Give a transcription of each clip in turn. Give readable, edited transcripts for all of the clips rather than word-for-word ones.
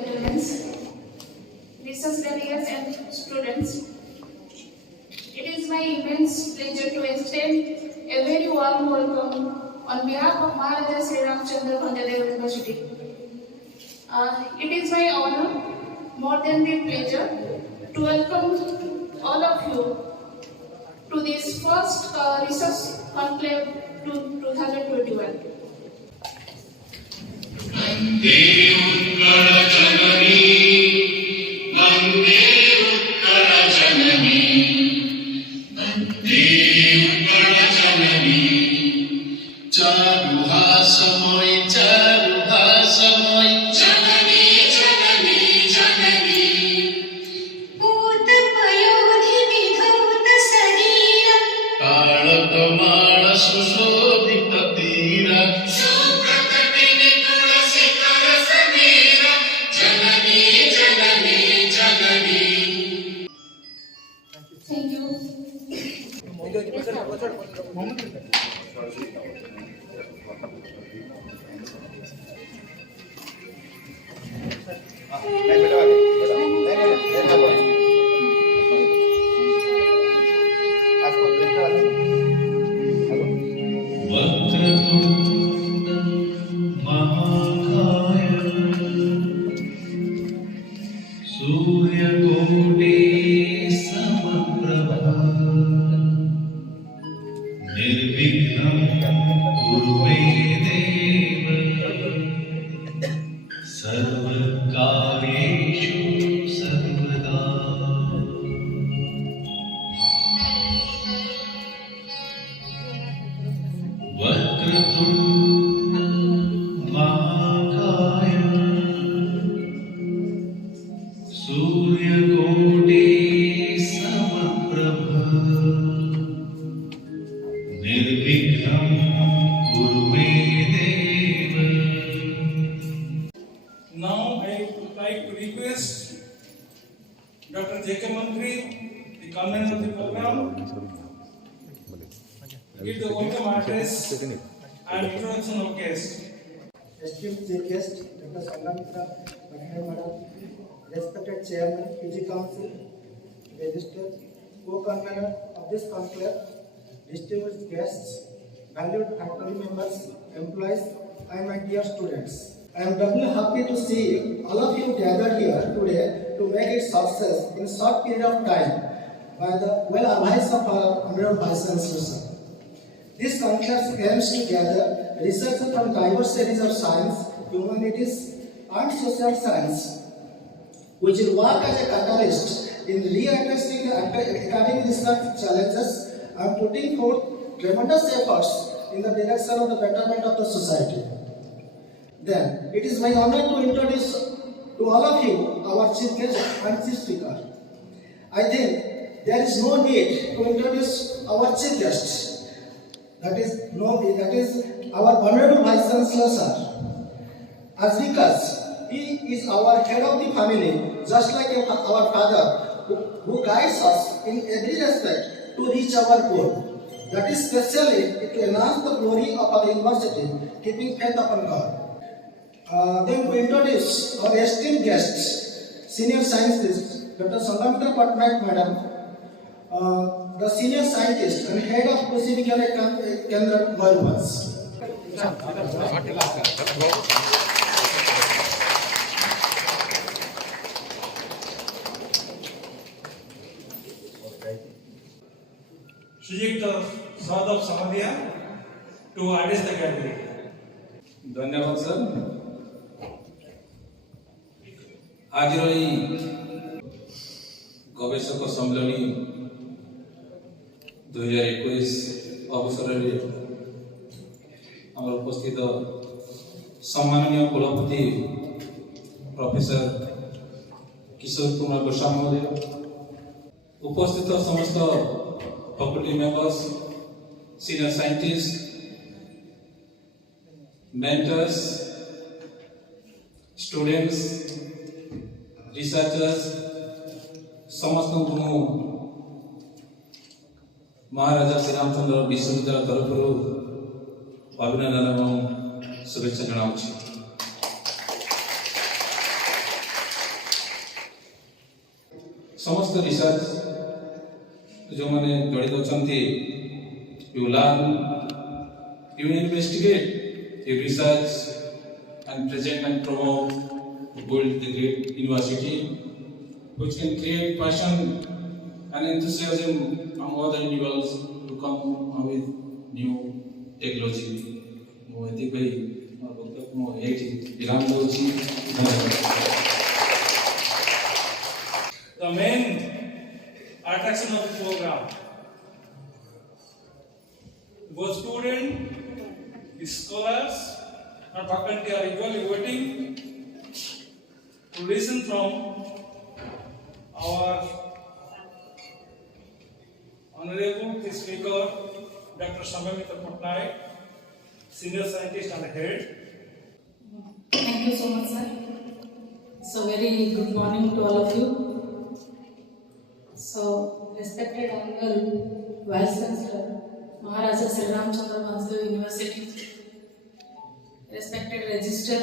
Gentlemen, research delegates and students, it is my immense pleasure to extend a very warm welcome on behalf of Maharaja Sri Ramchandra Bhandadev University. It is my honor, more than the pleasure, to welcome all of you to this first research conclave 2021. Thank you. Now I would like to request Dr. J.K. Mantri, the convener of the program, give the welcome address and introduction of guests. Esteemed chief guest, Dr. Sangamitra Madam, respected chairman, PG Council, registered co-convener of this conclave, distinguished guests, valued faculty members, employees, and my dear students. I am doubly happy to see all of you gathered here today to make it success in a short period of time by the well advice of our Honorable Vice Chancellor. This conclave aims to gather researchers from diverse areas of science, humanities, and social science, which will work as a catalyst in readdressing the academic research challenges and putting forth tremendous efforts in the direction of the betterment of the society. Then, it is my honor to introduce to all of you our chief guest and chief speaker. I think there is no need to introduce our chief guest. That is our Honorable Vice Chancellor, sir. As because he is our head of the family, just like our father, who guides us in every respect to reach our goal. That is specially to enhance the glory of our university, keeping faith upon God. Then to introduce our esteemed guests, senior scientist, Dr. Sangamitra Madam, the senior scientist and head of Krushi Vigyan Kendra, Mayurbhanj. Sujit Sadhav Samadia to address the gathering. धन्यवाद sir. आज गवेषक सम्मेलन 2021 अवसर उपस्थित सम्माननीय कुलपति professor Kishore Kumar Goswami महोदय, उपस्थित समस्त faculty members, senior scientist, mentors, students, researchers, समस्त को महाराजा श्री रामचंद्र विश्वविद्यालय तरफ अभिनंदन और शुभेच्छा जनाऊँ। समस्त रिसर्च जो मैंने जड़ित अच्छा you learn you investigate you research and present and promote to build the great university which can create passion and enthusiasm among other individuals to come up with new technology. ମୁଁ ଏତିକି କହି ମୋର ବକ୍ତବ୍ୟ ମୁଁ ଏଇଠି ବିରାମ ଦେଉଛି। The main attraction of the program, both students, scholars, and faculty are equally waiting to listen from our honorable speaker, Dr. Samamita Patnaik, senior scientist and head. Thank you so much, sir. So very good morning to all of you. So respected Honorable Vice Chancellor, Maharaja Sri Ramchandra Bhansali University, respected Register,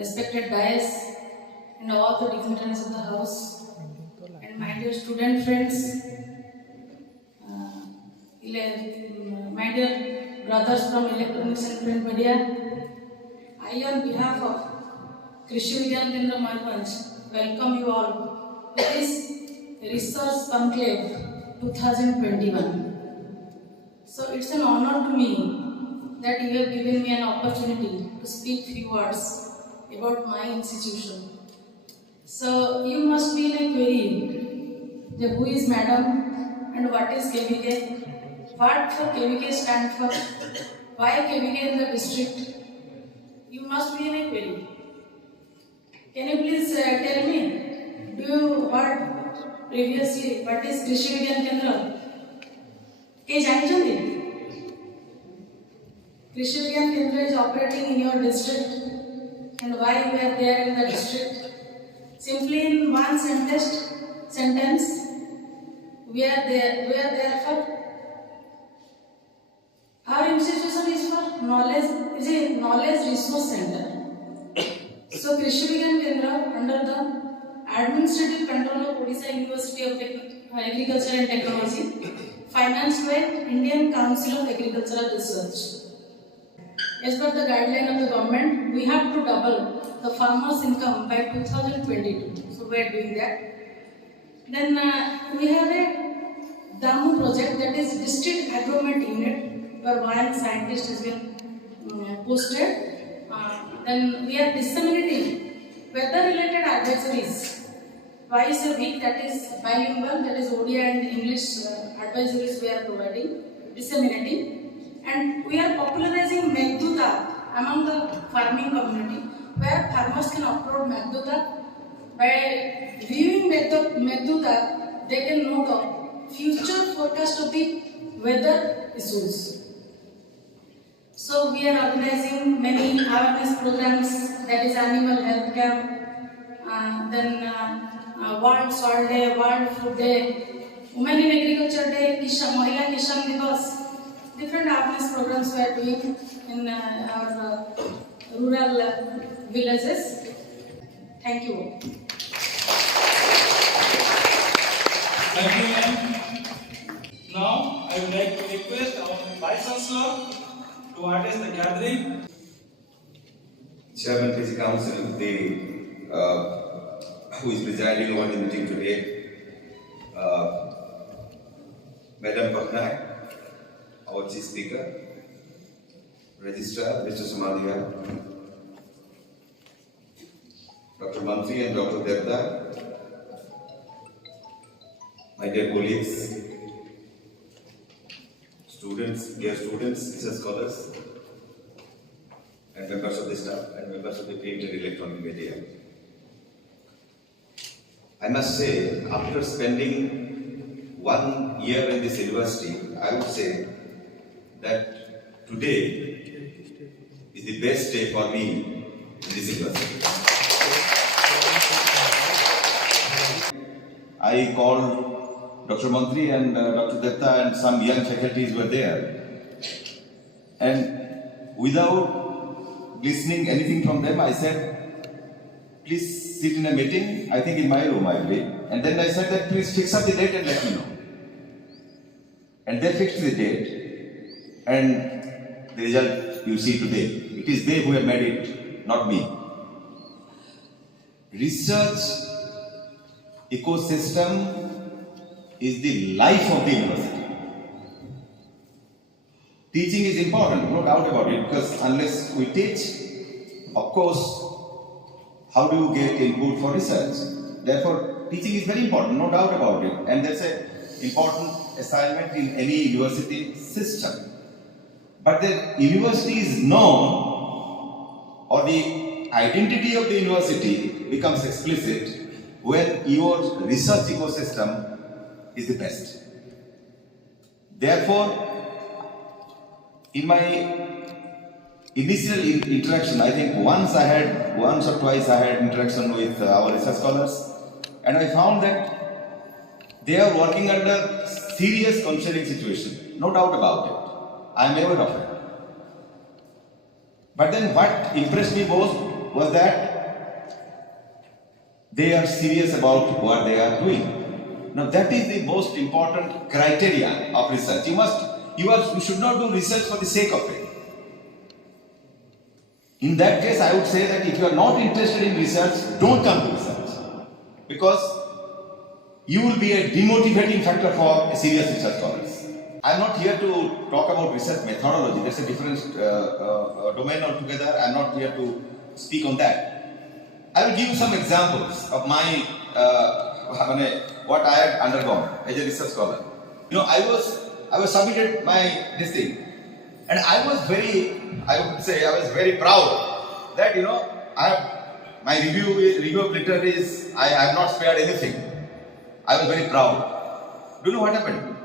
respected Dais, and all the dignitaries of the house, and my dear student friends, my dear brothers from electronics and print media, I on behalf of Krishi Vigyan Kendra Mayurbhanj welcome you all to this Research Conclave 2021. So it's an honor to me that you have given me an opportunity to speak few words about my institution. So you must be in a query, who is madam and what is KVK, what for KVK stand for, why KVK in the district. You must be in a query. Can you please tell me, do you heard previously what is Krishi Vigyan Kendra? Ke janchandi? Krishi Vigyan Kendra is operating in your district, and why you are there in the district? Simply in one sentence, we are there for. Our institution is for knowledge, is a knowledge resource center. So Krishi Vigyan Kendra under the administrative control of Odisha University of Agriculture and Technology, financed by Indian Council of Agricultural Research. As per the guideline of the government, we have to double the farmers' income by 2022. So we are doing that. Then we have a Damu project, that is district agrovernment unit, where one scientist has been posted. Then we are disseminating weather-related advisories twice a week, that is bilingual, that is Odia and English advisories we are providing, disseminating. And we are popularizing Meghdut among the farming community, where farmers can upload Meghdut. By viewing Meghdut, they can know the future forecast of the weather issues. So we are organizing many awareness programs, that is animal health camp, then World Soil Day, World Food Day, Women in Agriculture Day, Mahila Kishan Divas. Different awareness programs we are doing in our rural villages. Thank you. Thank you, ma'am. Now, I would like to request our Vice Chancellor to address the gathering. Chairman PG Council, who is presiding over the meeting today, Madam Patnaik, our Chief Speaker, Registrar Mr. Samadhiya, Dr. Mantri and Dr. Devda, my dear colleagues, students, dear students, research scholars, and members of the staff and members of the print and electronic media. I must say, after spending 1 year in this university, I would say that today is the best day for me in this university. I called Dr. Mantri and Dr. Detta and some young faculties were there. And without listening anything from them, I said, please sit in a meeting, I think in my room I believe. And then I said that please fix up the date and let me know. And they fixed the date, and the result you see today. It is they who have made it, not me. Research ecosystem is the life of the university. Teaching is important, no doubt about it, because unless we teach, of course, how do you get input for research? Therefore, teaching is very important, no doubt about it. And that's an important assignment in any university system. But the university is known, or the identity of the university becomes explicit when your research ecosystem is the best. Therefore, in my initial interaction, I think once or twice I had interaction with our research scholars, and I found that they are working under serious concerning situation. No doubt about it. I am aware of it. But then what impressed me most was that they are serious about what they are doing. Now that is the most important criteria of research. You should not do research for the sake of it. In that case, I would say that if you are not interested in research, don't come to research. Because you will be a demotivating factor for a serious research scholars. I am not here to talk about research methodology. That's a different domain altogether. I am not here to speak on that. I will give you some examples of my what I had undergone as a research scholar. I was submitted this thing, and I was very proud that my review of literature is I have not spared anything. I was very proud. Do you know what happened?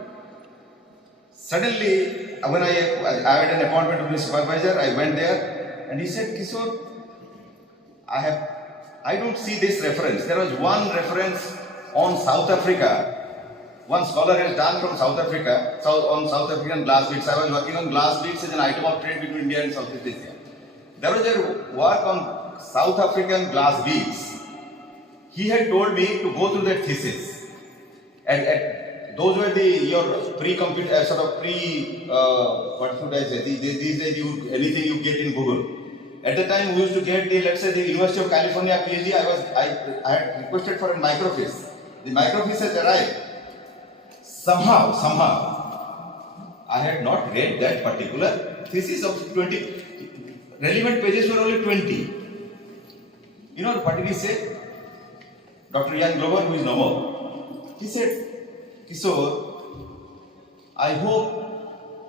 Suddenly, when I had an appointment with the supervisor, I went there, and he said, "Kishore, I don't see this reference. There was one reference on South Africa. One scholar has done from South Africa, on South African glass beads. I was working on glass beads as an item of trade between India and Southeast Asia. There was a work on South African glass beads. He had told me to go through that thesis. And those were your pre-computer, what should I say? These days, anything you get in Google. At the time, we used to get let's say the University of California PhD. I had requested for a microfiche. The microfiche has arrived. Somehow, I had not read that particular thesis of 20. Relevant pages were only 20. What did he say? Dr. Ian Glover, who is no more. He said, "Kishore, I hope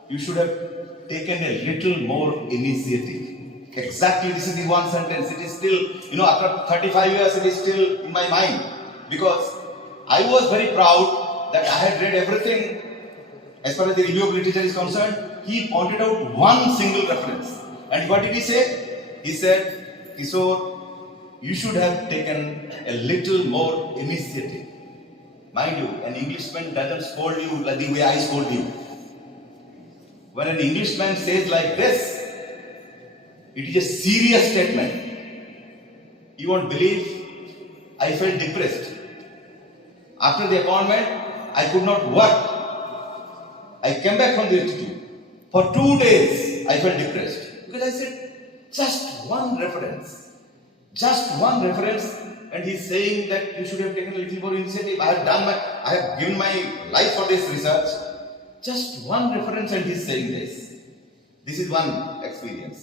you should have taken a little more initiative." Exactly, this is the one sentence. It is still, after 35 years, it is still in my mind. Because I was very proud that I had read everything as far as the review of literature is concerned. He pointed out one single reference. And what did he say? He said, "Kishore, you should have taken a little more initiative." Mind you, an Englishman doesn't scold you like the way I scold you. When an Englishman says like this, it is a serious statement. You won't believe, I felt depressed. After the appointment, I could not work. I came back from the institute. For 2 days, I felt depressed. Because I said, just one reference, and he's saying that you should have taken a little more initiative. I have given my life for this research. Just one reference, and he's saying this. This is one experience.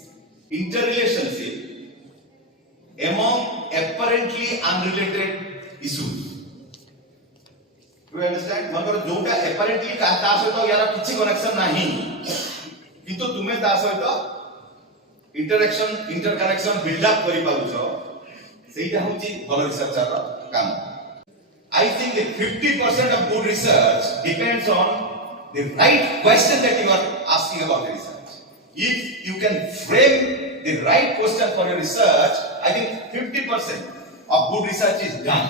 Interrelationship among apparently unrelated issues. Do you understand? मगर जोटा apparently कहता है तो यार किसी connection नहीं, किंतु तुम्हें दास है तो interconnection build up करी पाऊँचो, ସେଇଟା ହେଉଛି ଭଲ researcher काम. I think that 50% of good research depends on the right question that you are asking about the research. If you can frame the right question for your research, I think 50% of good research is done.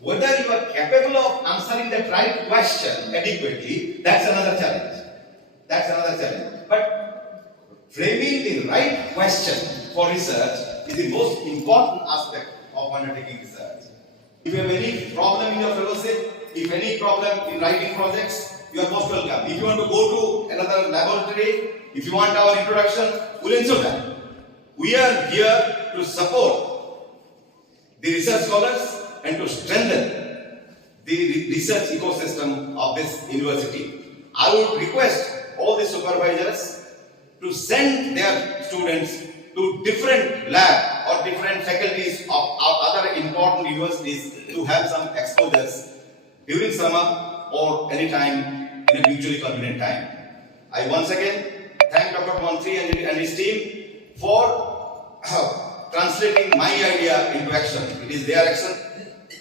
Whether you are capable of answering that right question adequately, that's another challenge. But framing the right question for research is the most important aspect of undertaking research. If you have any problem in your fellowship, if any problem in writing projects, you are most welcome. If you want to go to another laboratory, if you want our introduction, we'll ensure that. We are here to support the research scholars and to strengthen the research ecosystem of this university. I would request all the supervisors to send their students to different lab or different faculties of other important universities to have some exposures during summer or any time in a mutually convenient time. I once again thank Dr. Mantri and his team for translating my idea into action. It is their action,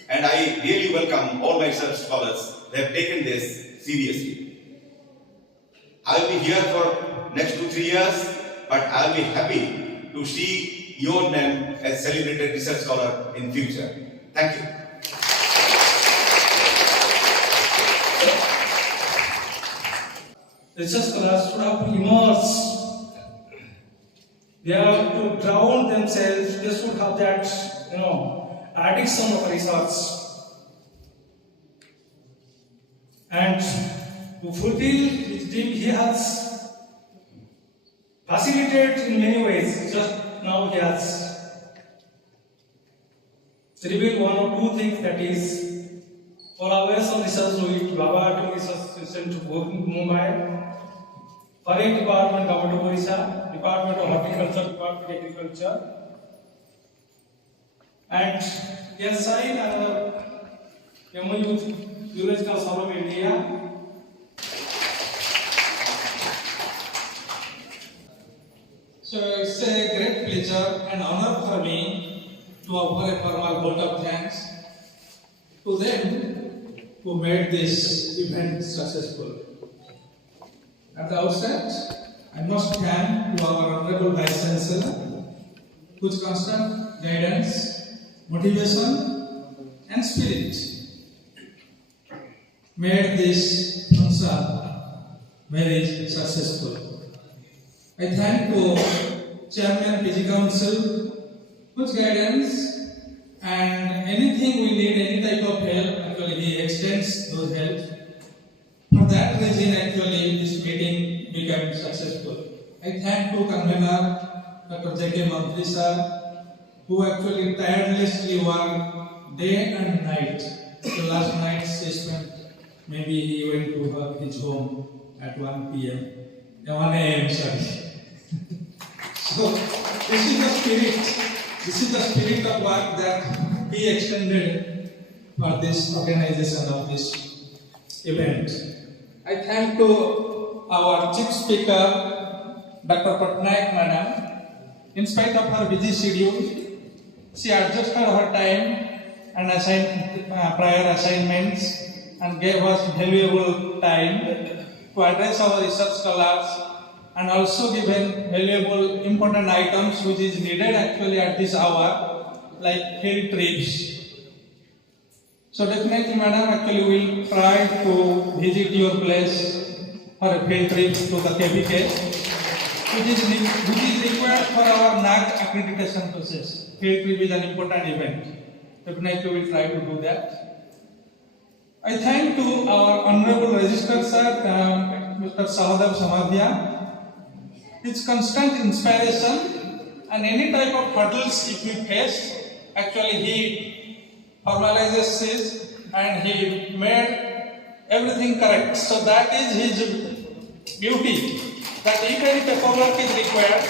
and I really welcome all my research scholars. They have taken this seriously. I will be here for next 2-3 years, but I will be happy to see your name as celebrated research scholar in future. Thank you. Research scholars should have to immerse. They have to drown themselves. They should have that, addiction of research. And to fulfill his dream, he has facilitated in many ways. Just now he has revealed one or two things, that is, for our research with laboratory research system to Mumbai. For a department of Orissa, Department of Horticulture, Department of Agriculture, and yes, signed another MOU with Geological Survey of India. So it's a great pleasure and honor for me to offer a formal vote of thanks to them who made this event successful. At the outset, I must thank to our Honorable Vice Chancellor, whose constant guidance, motivation, and spirit made this function very successful. I thank to Chairman PG Council, whose guidance and anything we need, any type of help, actually he extends those help. For that reason, actually, this meeting became successful. I thank to convener Dr. J.K. Mantri sir, who actually tirelessly worked day and night. So last night she spent, maybe he went to his home at 1 p.m. 1 a.m. sorry. So this is the spirit. This is the spirit of work that he extended for this organization of this event. I thank to our chief speaker, Dr. Patnaik Madam. In spite of her busy schedule, she adjusted her time and assigned prior assignments and gave us valuable time to address our research scholars and also given valuable important items which is needed actually at this hour, like field trips. So definitely, madam, actually we'll try to visit your place for a field trip to the KBK, which is required for our NAC accreditation process. Field trip is an important event. Definitely we'll try to do that. I thank to our Honorable Registrar Sir, Mr. Sahadev Samadhya. His constant inspiration and any type of hurdles if we face, actually he formalizes this and he made everything correct. So that is his beauty, that if any paperwork is required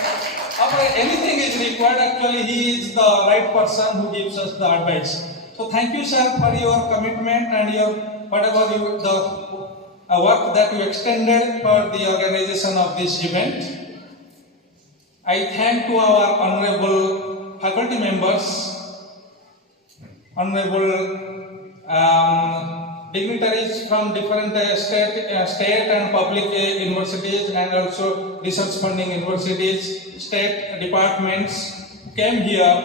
or anything is required, actually he is the right person who gives us the advice. So thank you, sir, for your commitment and your the work that you extended for the organization of this event. I thank to our honorable faculty members, honorable dignitaries from different state and public universities and also research funding universities, state departments came here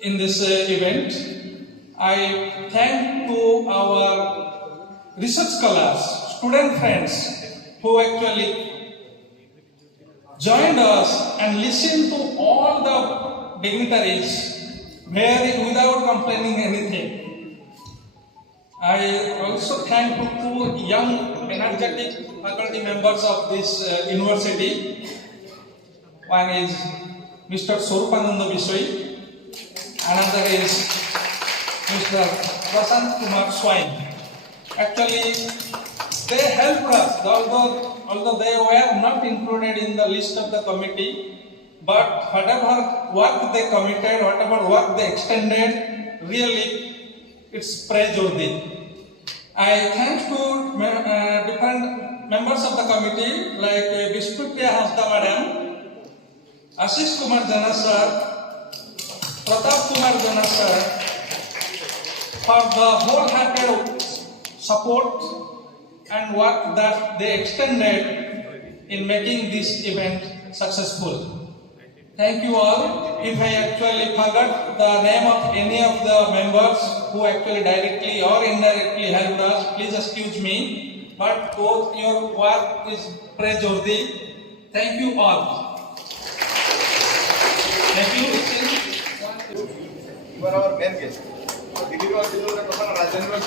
in this event. I thank to our research scholars, student friends who actually joined us and listened to all the dignitaries very without complaining anything. I also thank two young energetic faculty members of this university. One is Mr. Swarupananda Biswai, another is Mr. Prasant Kumar Swain. Actually, they helped us, although they were not included in the list of the committee, but whatever work they committed, whatever work they extended, really it's praiseworthy. I thank to different members of the committee like Vishnupriya Hasda Madam, Ashish Kumar Jana sir, Pratap Kumar Jana sir, for the wholehearted support and work that they extended in making this event successful. Thank you all. If I actually forgot the name of any of the members who actually directly or indirectly helped us, please excuse me. But both your work is praiseworthy. Thank you all. Thank you. You are our main guest. Did you also know that Rajendra?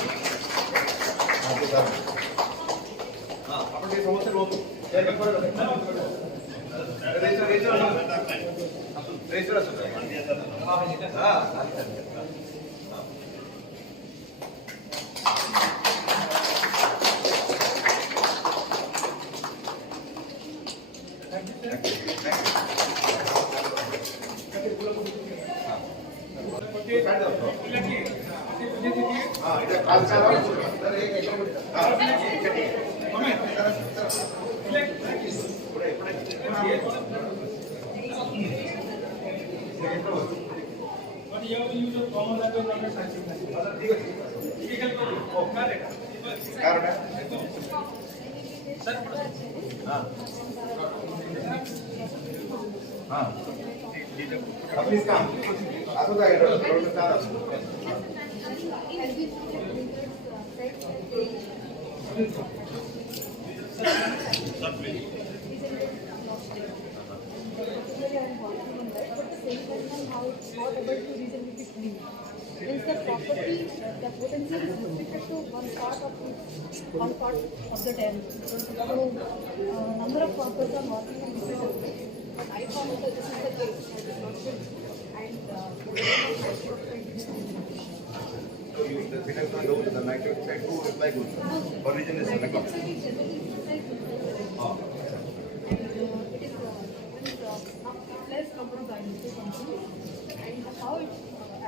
Please come. Is the property, the potency is restricted to one part of the dam. So, number of workers are working on different aspects. But I found that this is the case. That is not good. And The final point over the nitric oxide to reply good. Origin is nitric oxide is generally inside it is less compromised to something. And how it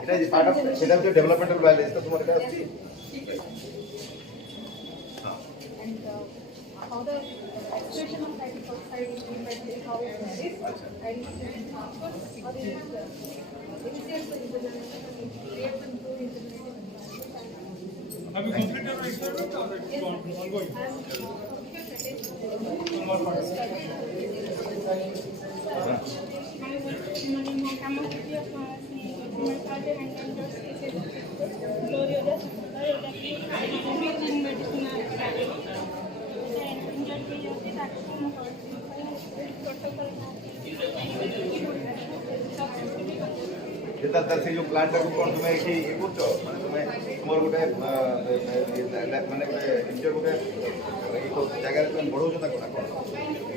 it is part of the developmental value. Is तुम्हारे क्या है? And how the expression of nitric oxide is impacted, how it varies, and of course, how it is efficient for intergenerational, creates and improve intergenerative environment. Have you completed your experiment or it's Yes, ongoing? I am जेता तरह से जो plant को कौन तुम्हें कि ये कुछ माने तुम्हें तुम्हारे गुटे माने गुटे इंजर गुटे ये को जगह तुम बढ़ो जो तक ना कौन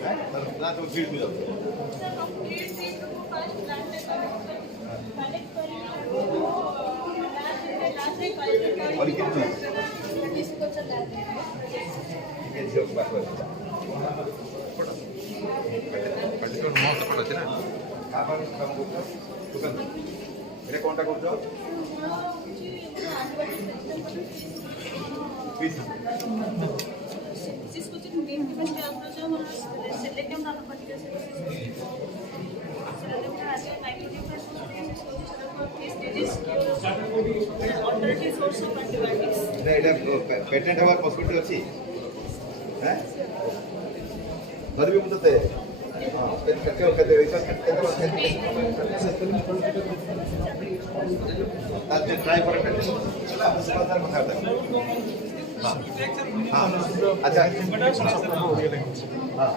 है तर ना तुम फील्ड में जाओ और कितना ये जो बात है पढ़ो मौत पढ़ो है ना आप काम करते हो এটা কোনটা করছো जिसको जो मेन डिपेंड पे आप जो सेलेक्टिव नानो पार्टिकल्स सेलेक्टिव आते हैं नाइट्रोजन का ऑल्टरनेटिव सोर्स ऑफ एंटीबायोटिक्स এটা পেটেন্ট হওয়ার পসিবিলিটি আছে হ্যাঁ ধরবি মতে हां কেটে কেটে রিসার্চ কেটে তাতে ট্রাই করে কেটে চলো আমরা কথা কথা हां हां अच्छा हां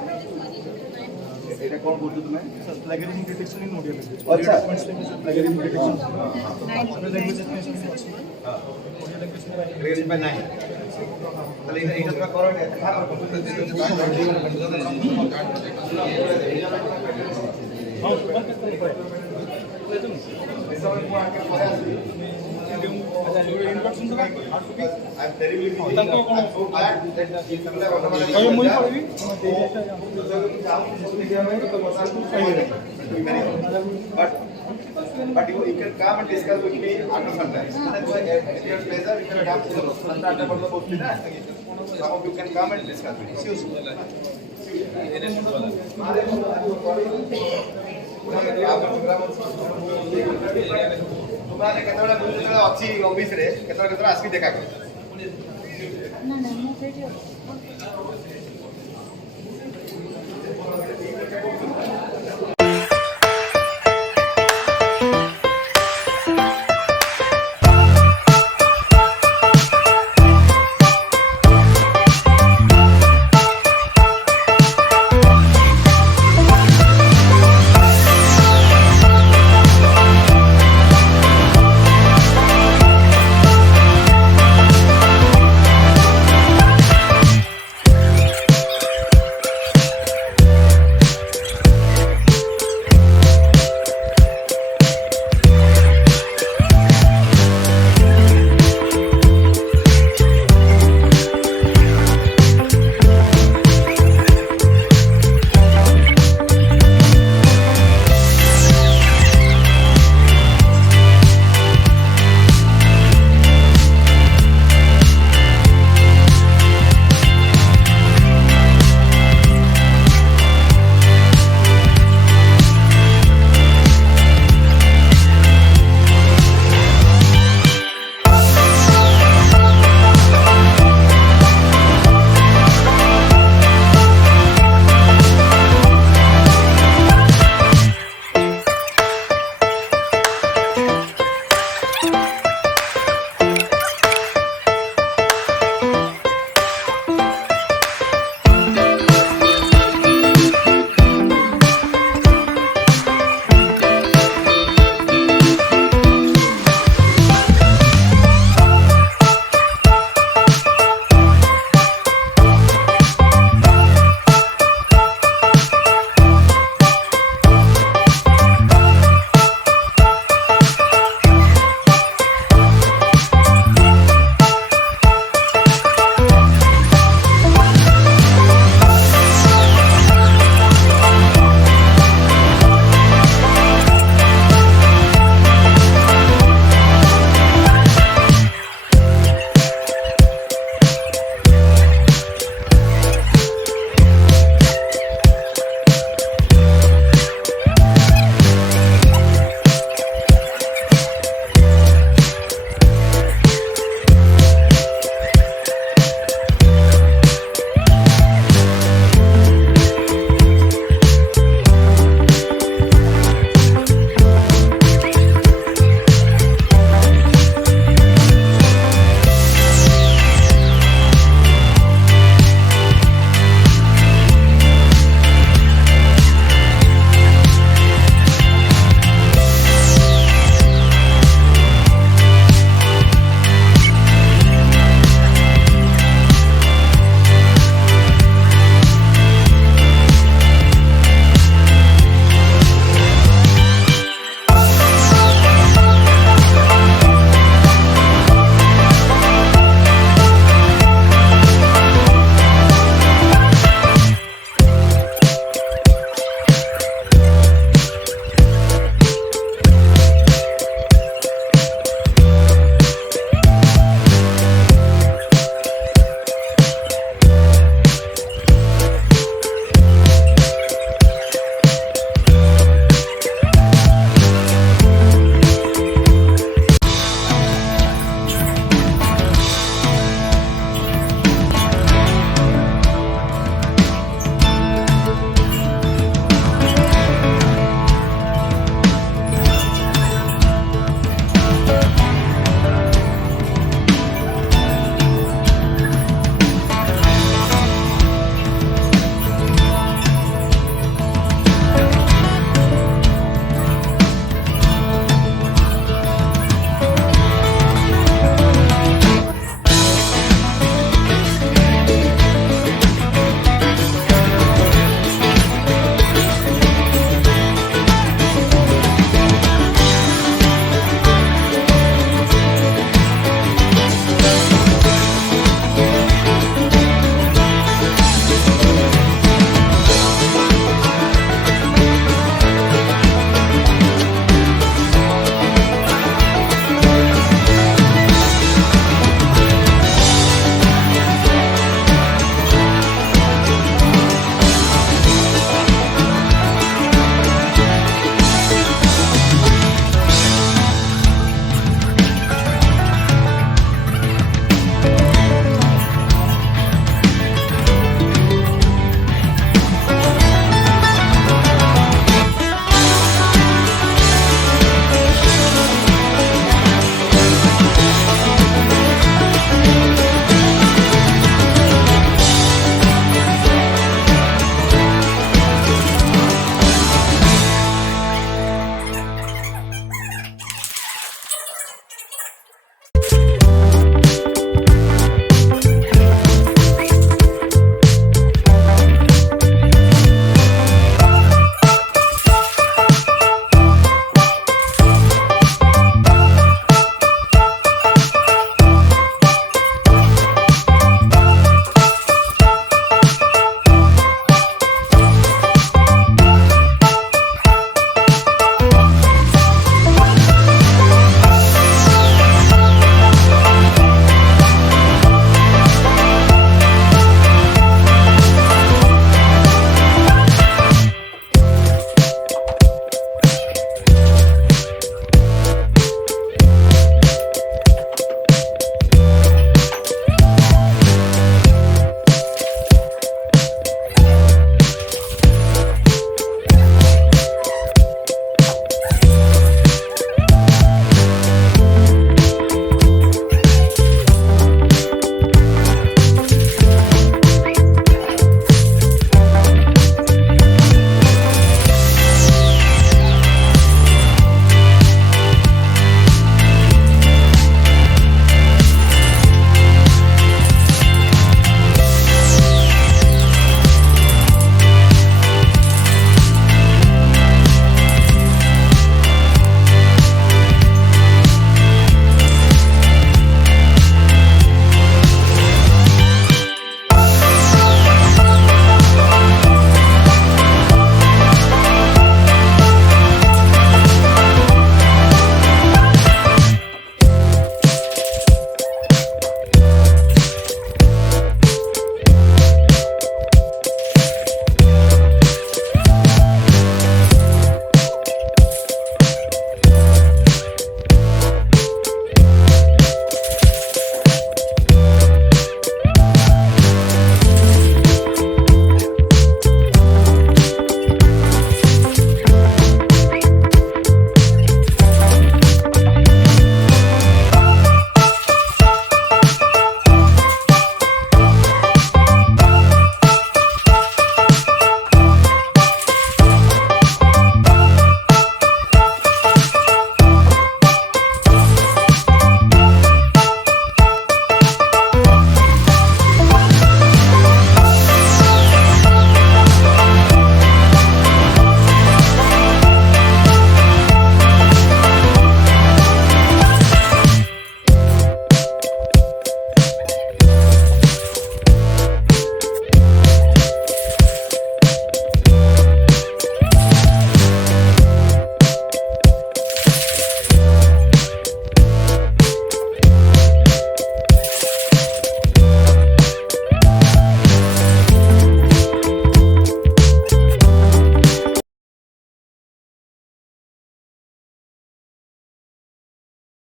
এটা কোন করছো তুমি plagiarism detection in Odia language আচ্ছা plagiarism detection language grade by 9 তাহলে এটা তোমরা করো না ভালো I'm terribly busy. I'm so glad that you people have but you can come and discuss with me after some time. At your pleasure, you can come to the some of you can come and discuss with me. तुम्हारे केतरा बुझे अछि office रे केतरा केतरा आसकी देखा कर ना ना मैं